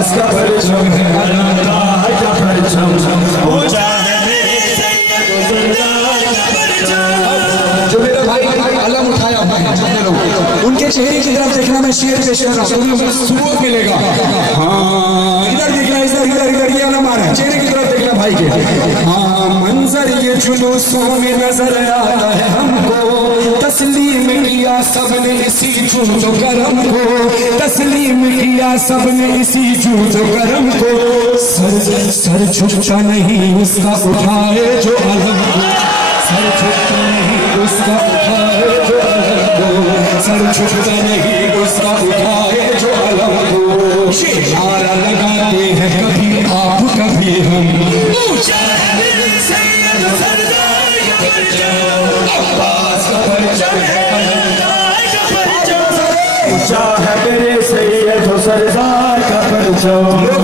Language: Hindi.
अब्बास का परचम है, अलमदार का परचम, ऊंचा है मेरे सैयद सरदार का परचम। जो मेरा भाई अलम उठाया उनके चेहरे की तरफ देखना, मैं शेर पेश कर रहा हूँ, सबूत मिलेगा। हाँ इधर देखना, इधर इधर इधर ये अलम आ रहा है, चेहरे की तरफ देखना भाई के। हाँ मंजर ये जुलूसों में नजर आता है हमको, तस्लीम किया सबने इसी जूद करम को, तस्लीम किया सबने इसी जूद करम को। सर झुकता नहीं उसका उठाए जो अलम को, सर झुकता नहीं उसका उठाए जो अलम को, सर झुकता नहीं उसका उठाए जो अलम को। नारा लगाते हैं कभी आप कभी हम, ऊंचा है मेरे सैयद सरदार का परचम, अब्बास का परचम है, अलमदार का परचम, ऊंचा है मेरे सैयद सरदार का परचम।